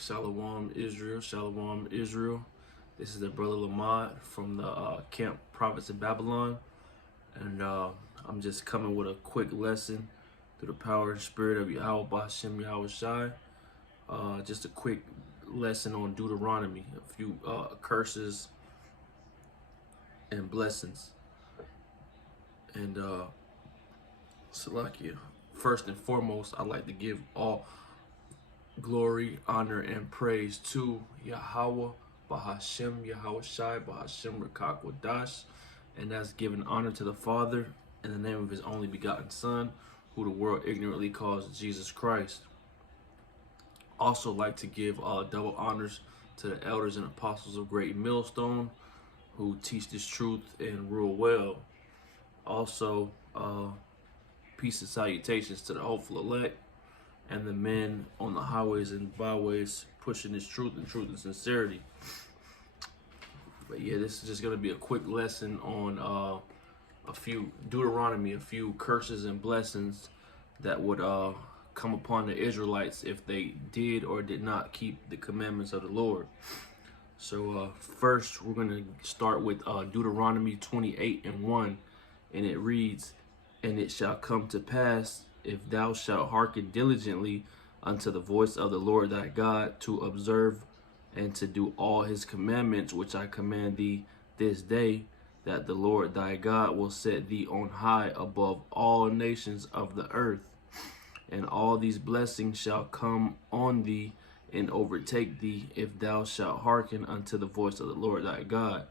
Shalom Israel, Shalom Israel. This is the brother Lamad from the camp province of Babylon, and I'm just coming with a quick lesson through the power and spirit of YAHAWAH, BAHASHAM, YAHAWASHI. Just a quick lesson on Deuteronomy, a few curses and blessings. And Salakia, first and foremost, I'd like to give all glory, honor, and praise to YAHAWAH, BAHASHAM, YAHAWASHI, BAHASHAM, QADASH, and that's giving honor to the Father in the name of his only begotten Son, who the world ignorantly calls Jesus Christ. Also like to give double honors to the elders and apostles of Great Millstone, who teach this truth and rule well. Also, peace and salutations to the hopeful elect and the men on the highways and byways pushing this truth and sincerity. But yeah, this is just going to be a quick lesson on a few Deuteronomy, a few curses and blessings that would come upon the Israelites if they did or did not keep the commandments of the Lord. So first, we're going to start with Deuteronomy 28:1, and it reads, "And it shall come to pass, if thou shalt hearken diligently unto the voice of the Lord thy God, to observe and to do all his commandments which I command thee this day, that the Lord thy God will set thee on high above all nations of the earth. And all these blessings shall come on thee and overtake thee, if thou shalt hearken unto the voice of the Lord thy God.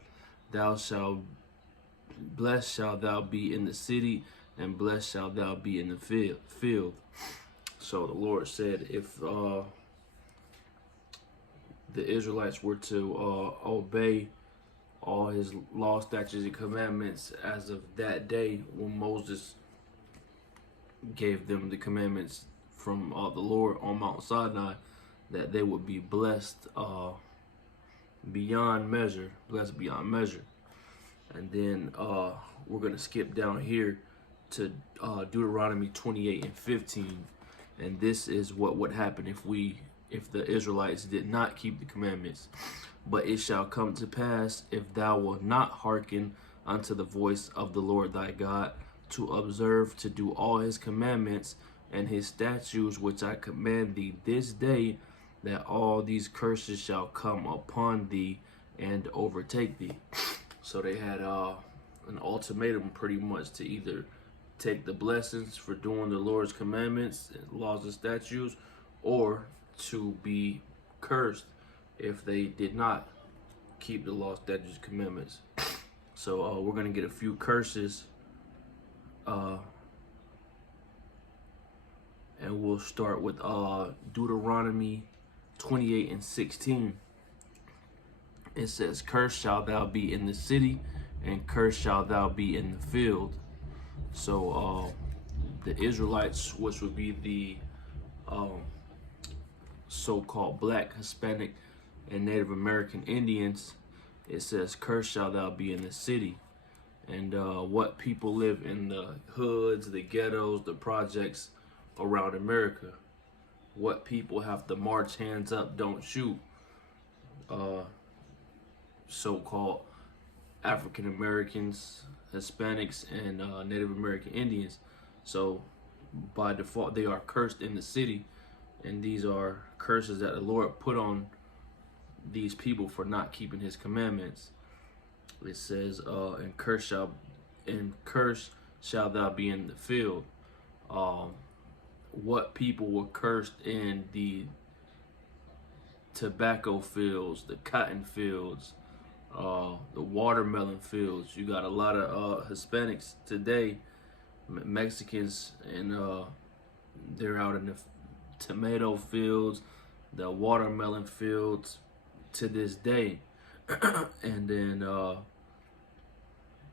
Blessed shalt thou be in the city, and blessed shalt thou be in the field." So the Lord said, if the Israelites were to obey all his law, statutes, and commandments as of that day when Moses gave them the commandments from the Lord on Mount Sinai, that they would be blessed beyond measure, And then we're going to skip down here to Deuteronomy 28:15, and this is what would happen if the Israelites did not keep the commandments. "But it shall come to pass, if thou wilt not hearken unto the voice of the Lord thy God, to observe to do all his commandments and his statutes which I command thee this day, that all these curses shall come upon thee and overtake thee." So they had an ultimatum pretty much to either take the blessings for doing the Lord's commandments, laws, and statutes, or to be cursed if they did not keep the law, statutes, and commandments. So we're going to get a few curses, and we'll start with Deuteronomy 28:16. It says, "Cursed shalt thou be in the city, and cursed shalt thou be in the field." So the Israelites, which would be the so-called Black, Hispanic, and Native American Indians, it says, "Cursed shalt thou be in the city." And what people live in the hoods, the ghettos, the projects around America, what people have to march hands up, don't shoot, so-called African Americans, Hispanics, and Native American Indians. So by default, they are cursed in the city, and these are curses that the Lord put on these people for not keeping his commandments. It says, and cursed shall thou be in the field." What people were cursed in the tobacco fields, the cotton fields, the watermelon fields. You got a lot of Hispanics today, Mexicans, and they're out in the tomato fields, the watermelon fields to this day. And then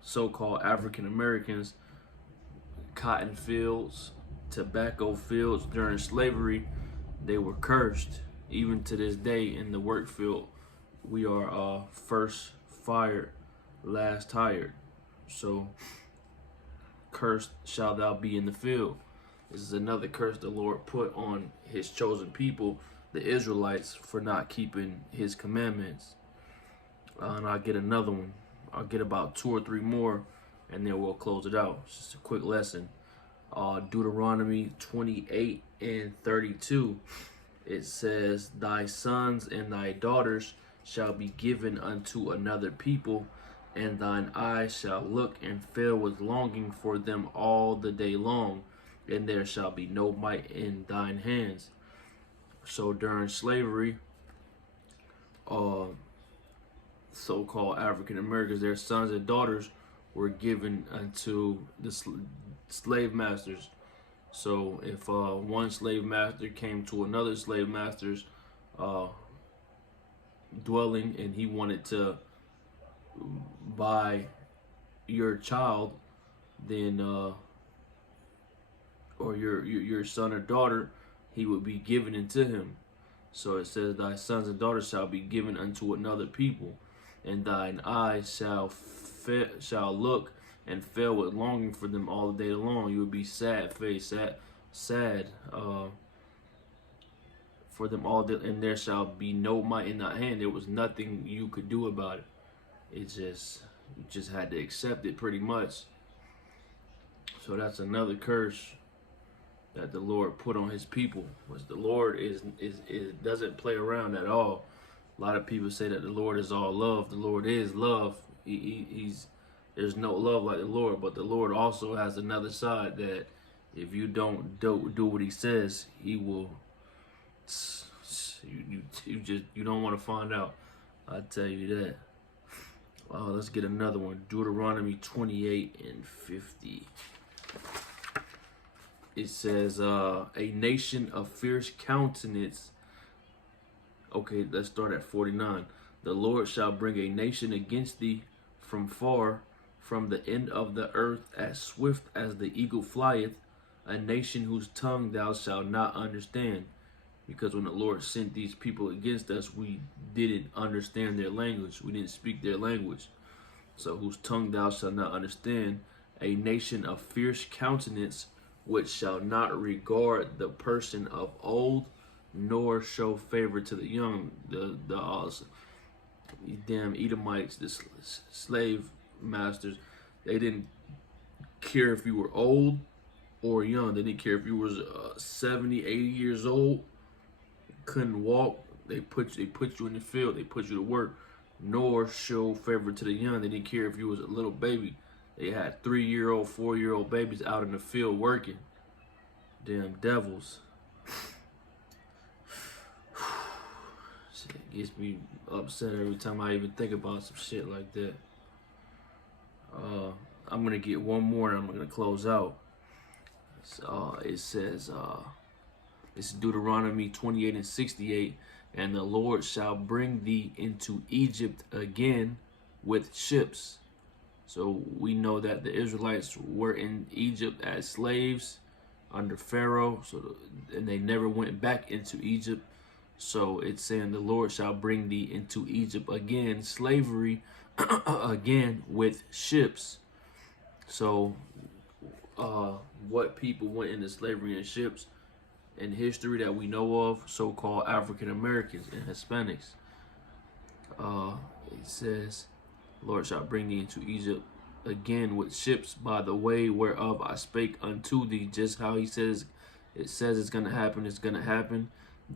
so-called African Americans, cotton fields, tobacco fields during slavery, they were cursed. Even to this day in the work field, we are first fired, last hired. So cursed shall thou be in the field. This is another curse the Lord put on his chosen people, the Israelites for not keeping his commandments. And I'll get another one. I'll get about 2 or 3 more, and then we'll close it out. It's just a quick lesson. Deuteronomy 28 and 32. It says, "Thy sons and thy daughters shall be given unto another people, and thine eyes shall look and fail with longing for them all the day long, and there shall be no might in thine hands." So during slavery, so-called African Americans, their sons and daughters were given unto the slave masters. So if one slave master came to another slave master's dwelling and he wanted to buy your child, then or your son or daughter, he would be given into him. So it says, "Thy sons and daughters shall be given unto another people, and thine eyes shall look and fail with longing for them all the day long." You would be sad for them all day, and there shall be no might in thy hand. There was nothing you could do about it. You just had to accept it, pretty much. So that's another curse that the Lord put on his people. Was the Lord doesn't play around at all. A lot of people say that the Lord is all love. The Lord is love. There's no love like the Lord, but the Lord also has another side that if you don't do what he says, he will. You don't want to find out. I tell you that. Let's get another one. Deuteronomy 28 and 50. It says, "A nation of fierce countenance." Okay, let's start at 49. "The Lord shall bring a nation against thee from far, from the end of the earth, as swift as the eagle flieth, a nation whose tongue thou shalt not understand." Because when the Lord sent these people against us, we didn't understand their language. We didn't speak their language. So, "whose tongue thou shalt not understand, a nation of fierce countenance, which shall not regard the person of old, nor show favor to the young." The damn Edomites, the slave masters, they didn't care if you were old or young. They didn't care if you was 70, 80 years old, couldn't walk. They put you in the field. They put you to work, nor show favor to the young. They didn't care if you was a little baby. They had 3-year-old, 4-year-old babies out in the field working. Damn devils. It gets me upset every time I even think about some shit like that. I'm gonna get one more and I'm gonna close out. It says, it's Deuteronomy 28 and 68. "And the Lord shall bring thee into Egypt again with ships." So we know that the Israelites were in Egypt as slaves under Pharaoh, and they never went back into Egypt. So it's saying the Lord shall bring thee into Egypt again, slavery again with ships. So what people went into slavery in ships in history that we know of? So-called African Americans and Hispanics. It says, "Lord shall bring thee into Egypt again with ships by the way whereof I spake unto thee." Just how it says it's going to happen, it's going to happen.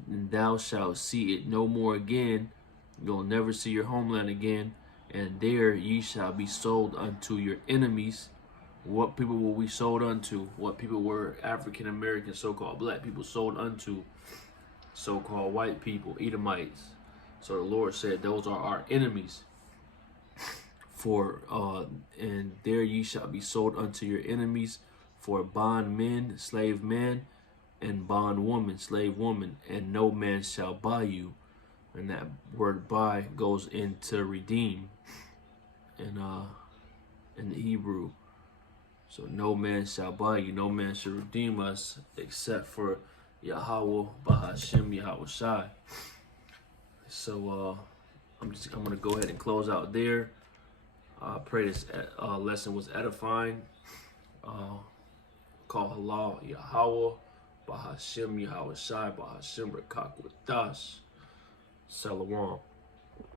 "And thou shalt see it no more again." You'll never see your homeland again. "And there ye shall be sold unto your enemies." What people were we sold unto? What people were African American, so-called black people, sold unto? So-called white people, Edomites. So the Lord said those are our enemies. And there ye shall be sold unto your enemies for bondmen, slave men, and bondwoman, slave woman, and no man shall buy you. And that word "buy" goes into redeem in the Hebrew. So no man shall buy you, no man shall redeem us except for YAHAWAH, BAHASHAM, YAHAWASHI. So I'm gonna go ahead and close out there. I pray this lesson was edifying. Call Allah, YAHAWAH, BAHASHAM YAHAWASHI BAHASHAM RAKAKWADASH. Shalom.